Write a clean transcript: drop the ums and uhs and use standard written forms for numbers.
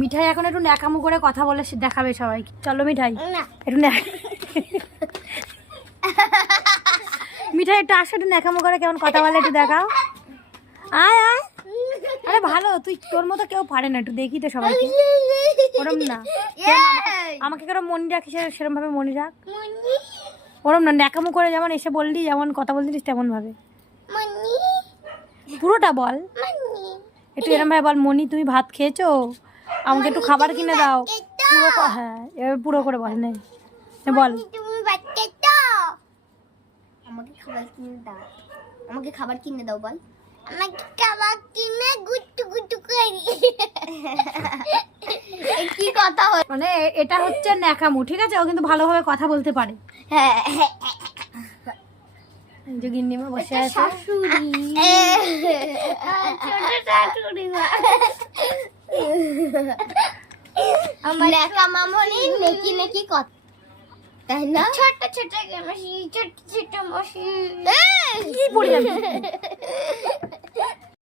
মিঠাই এখন একটু ন্যাকামো করে কথা বলে সে দেখাবে সবাইকে। চলো মিঠাই একটু মিঠাই একটু আসো, একটু ন্যাকামো করে কেমন কথা বলে একটু দেখাও। আয় আয়, আরে ভালো, তুই তোর মতো কেউ পারে না, একটু দেখি তো সবাইকে। ওরম না, আমাকে কেন মনি রাখিস, সেরকম ভাবে মনি রাখ। ওরম না, ন্যাকামো করে যেমন এসে বললি, যেমন কথা বলছিস তেমন ভাবে পুরোটা বল। একটু এরম ভাবে বল, মনি তুমি ভাত খেয়েছো, আমাকে একটু খাবার কিনে দাও। পুরো হ্যাঁ, এবার পুরো করে বল। নেই বল, আমাকে খাবার কিনে দাও, আমাকে খাবার কিনে দাও বল, আমাকে খাবার কিনে গুট্টু গুট্টু করি। কি কথা হয়, মানে এটা হচ্ছে ন্যাকামো, ঠিক আছে? ও কিন্তু ভালোভাবে কথা বলতে পারে। হ্যাঁ যে গিন্নিমা বসে আছে, শাশুড়ি, ছোট শাশুড়ি মা। আমার লেখা মামনি নেকি নেকি কথা, তাই না? ছোট ছোট মাসি, ছোট ছোট মাসি, কি পড়ে যাবে।